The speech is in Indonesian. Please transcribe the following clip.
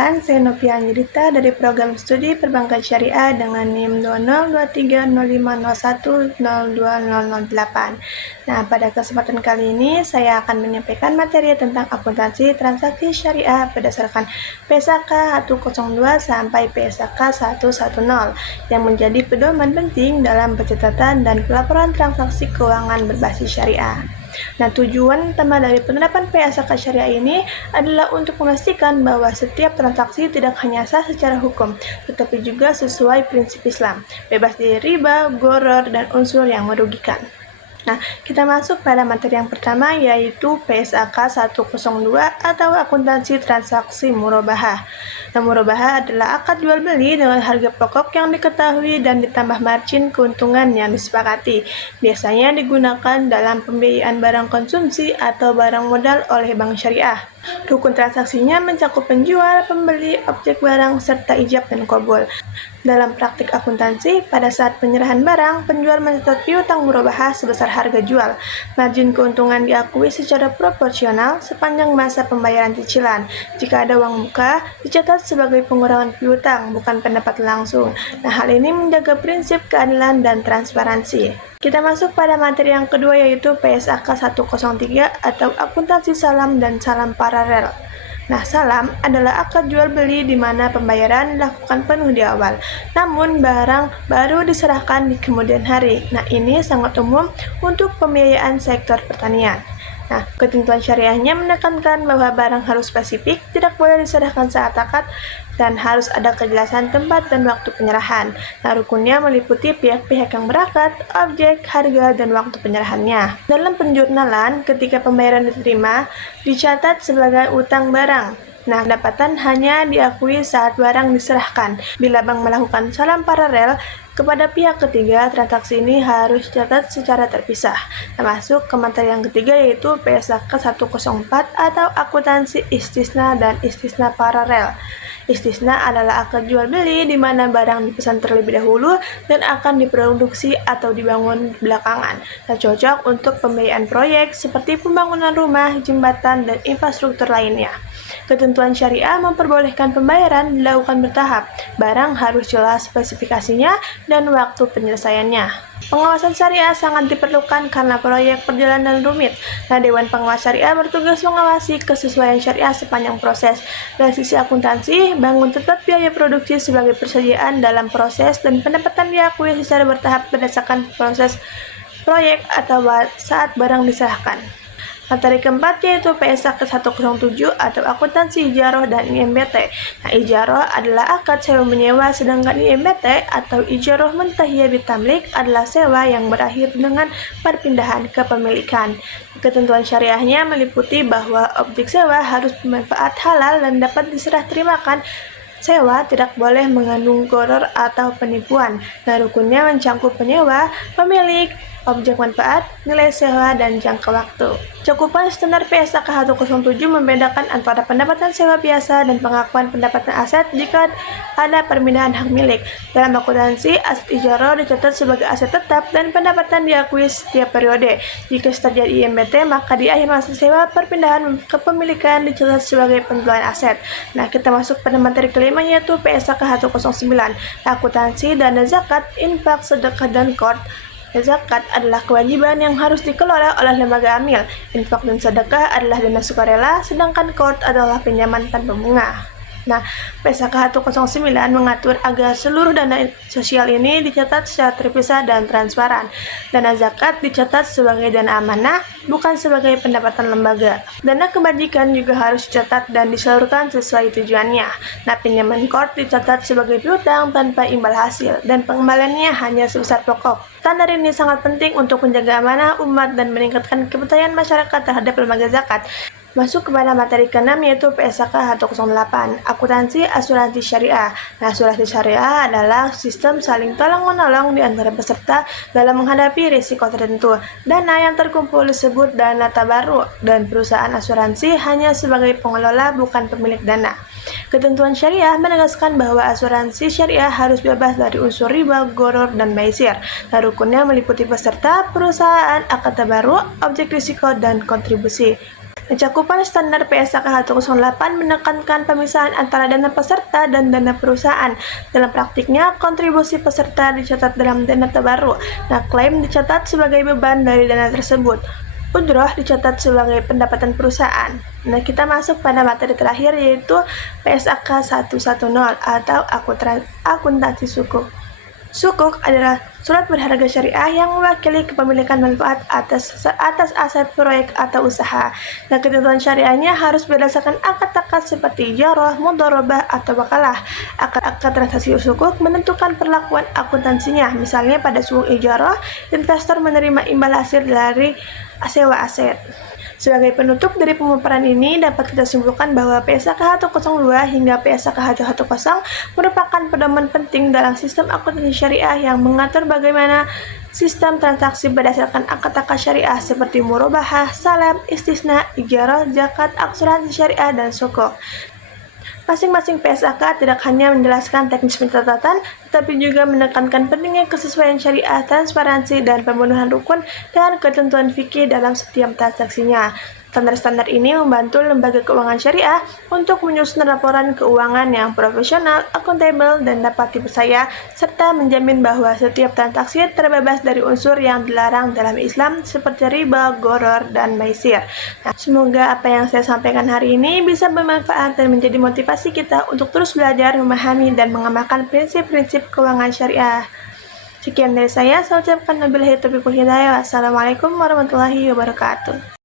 Saya Novia Angelita dari Program Studi Perbankan Syariah dengan NIM 20230501020008. Nah, pada kesempatan kali ini saya akan menyampaikan materi tentang akuntansi transaksi syariah berdasarkan PSAK 102 sampai PSAK 110 yang menjadi pedoman penting dalam pencatatan dan pelaporan transaksi keuangan berbasis syariah. Nah, tujuan utama dari penerapan PSAK syariah ini adalah untuk memastikan bahwa setiap transaksi tidak hanya sah secara hukum, tetapi juga sesuai prinsip Islam, bebas dari riba, gharar, dan unsur yang merugikan. Nah, kita masuk pada materi yang pertama, yaitu PSAK 102 atau akuntansi transaksi murabahah. Nah, murabahah adalah akad jual beli dengan harga pokok yang diketahui dan ditambah margin keuntungan yang disepakati. Biasanya digunakan dalam pembiayaan barang konsumsi atau barang modal oleh bank syariah. Rukun transaksinya mencakup penjual, pembeli, objek barang, serta ijab dan qabul. Dalam praktik akuntansi, pada saat penyerahan barang, penjual mencatat piutang murabahah sebesar harga jual. Margin keuntungan diakui secara proporsional sepanjang masa pembayaran cicilan. Jika ada uang muka, dicatat sebagai pengurangan piutang, bukan pendapat langsung. Nah, hal ini menjaga prinsip keadilan dan transparansi. Kita masuk pada materi yang kedua, yaitu PSAK 103 atau akuntansi salam dan salam paralel. Nah, salam adalah akad jual beli di mana pembayaran dilakukan penuh di awal, namun barang baru diserahkan di kemudian hari. Nah, ini sangat umum untuk pembiayaan sektor pertanian. Nah, ketentuan syariahnya menekankan bahwa barang harus spesifik, tidak boleh diserahkan saat akad, dan harus ada kejelasan tempat dan waktu penyerahan. Nah, rukunnya meliputi pihak-pihak yang berakad, objek, harga, dan waktu penyerahannya. Dalam penjurnalan, ketika pembayaran diterima, dicatat sebagai utang barang. Nah, pendapatan hanya diakui saat barang diserahkan. Bila bank melakukan salam paralel kepada pihak ketiga, transaksi ini harus dicatat secara terpisah. Nah, masuk ke materi yang ketiga, yaitu PSAK 104 atau akuntansi istisna dan istisna paralel. Istisna adalah akad jual beli di mana barang dipesan terlebih dahulu dan akan diproduksi atau dibangun belakangan. Nah, cocok untuk pembiayaan proyek seperti pembangunan rumah, jembatan, dan infrastruktur lainnya. Ketentuan syariah memperbolehkan pembayaran dilakukan bertahap. Barang harus jelas spesifikasinya dan waktu penyelesaiannya. Pengawasan syariah sangat diperlukan karena proyek perjalanan rumit. Nah, Dewan Pengawas Syariah bertugas mengawasi kesesuaian syariah sepanjang proses. Dari sisi akuntansi, bank mencatat biaya produksi sebagai persediaan dalam proses dan pendapatan diakui secara bertahap berdasarkan proses proyek atau saat barang diserahkan. Materi keempat, yaitu PSAK 107 atau akuntansi ijaroh dan IMBT. Nah, ijaroh adalah akad sewa menyewa, sedangkan IMBT atau ijaroh muntahiyah bitamlik adalah sewa yang berakhir dengan perpindahan kepemilikan. Ketentuan syariahnya meliputi bahwa objek sewa harus bermanfaat halal dan dapat diserah terimakan. Sewa tidak boleh mengandung gharar atau penipuan. Nah, rukunnya mencakup penyewa, pemilik, objek manfaat, nilai sewa, dan jangka waktu. Cakupan standar PSAK 107 membedakan antara pendapatan sewa biasa dan pengakuan pendapatan aset jika ada perpindahan hak milik. Dalam akuntansi, aset ijarah dicatat sebagai aset tetap dan pendapatan diakui setiap periode. Jika terjadi IMBT, maka di akhir masa sewa, perpindahan kepemilikan dicatat sebagai penjualan aset. Nah, kita masuk pada materi kelima, yaitu PSAK 109, akuntansi dana zakat, infak, sedekah, dan qard. Zakat adalah kewajiban yang harus dikelola oleh lembaga amil. Infak dan sedekah adalah dana sukarela, sedangkan qard adalah pinjaman tanpa bunga. Nah, PSAK 109 mengatur agar seluruh dana sosial ini dicatat secara terpisah dan transparan. Dana zakat dicatat sebagai dana amanah, bukan sebagai pendapatan lembaga. Dana kebajikan juga harus dicatat dan disalurkan sesuai tujuannya. Nah, pinjaman qard dicatat sebagai piutang tanpa imbal hasil, dan pengembaliannya hanya sebesar pokok. Standar ini sangat penting untuk menjaga amanah umat dan meningkatkan kepercayaan masyarakat terhadap lembaga zakat. Masuk kepada materi ke-6, yaitu PSAK 108, akuntansi asuransi syariah. Nah, asuransi syariah adalah sistem saling tolong-menolong di antara peserta dalam menghadapi risiko tertentu. Dana yang terkumpul disebut dana tabarruk, dan perusahaan asuransi hanya sebagai pengelola, bukan pemilik dana. Ketentuan syariah menegaskan bahwa asuransi syariah harus bebas dari unsur riba, gharar, dan maisir. Nah, rukunnya meliputi peserta, perusahaan, akad tabarruk, objek risiko, dan kontribusi. Cakupan standar PSAK 108 menekankan pemisahan antara dana peserta dan dana perusahaan. Dalam praktiknya, kontribusi peserta dicatat dalam dana terbaru. Nah, klaim dicatat sebagai beban dari dana tersebut. Ujroh dicatat sebagai pendapatan perusahaan. Nah, kita masuk pada materi terakhir yaitu PSAK 110 atau akuntansi sukuk. Sukuk adalah surat berharga syariah yang mewakili kepemilikan manfaat atas aset proyek atau usaha. Nah, ketentuan syariahnya harus berdasarkan akad-akad seperti ijarah, mudharabah, atau wakalah. Akad transaksi sukuk menentukan perlakuan akuntansinya. Misalnya pada sukuk ijarah, investor menerima imbal hasil dari sewa aset. Sebagai penutup dari pemaparan ini, dapat kita simpulkan bahwa PSAK 102 hingga PSAK 110 merupakan pedoman penting dalam sistem akuntansi syariah yang mengatur bagaimana sistem transaksi berdasarkan akad-akad syariah seperti murabahah, salam, istisna, ijarah, zakat, asuransi syariah, dan sukuk. Masing-masing PSAK tidak hanya menjelaskan teknis pencatatan, tetapi juga menekankan pentingnya kesesuaian syariah, transparansi, dan pemenuhan rukun dan ketentuan fikih dalam setiap transaksinya. Standar-standar ini membantu lembaga keuangan syariah untuk menyusun laporan keuangan yang profesional, akuntabel, dan dapat dipercaya, serta menjamin bahwa setiap transaksi terbebas dari unsur yang dilarang dalam Islam seperti riba, gharar, dan maisir. Nah, semoga apa yang saya sampaikan hari ini bisa bermanfaat dan menjadi motivasi kita untuk terus belajar, memahami, dan mengamalkan prinsip-prinsip keuangan syariah. Sekian dari saya ucapkan wabillahi taufiq wal hidayah. Wassalamualaikum warahmatullahi wabarakatuh.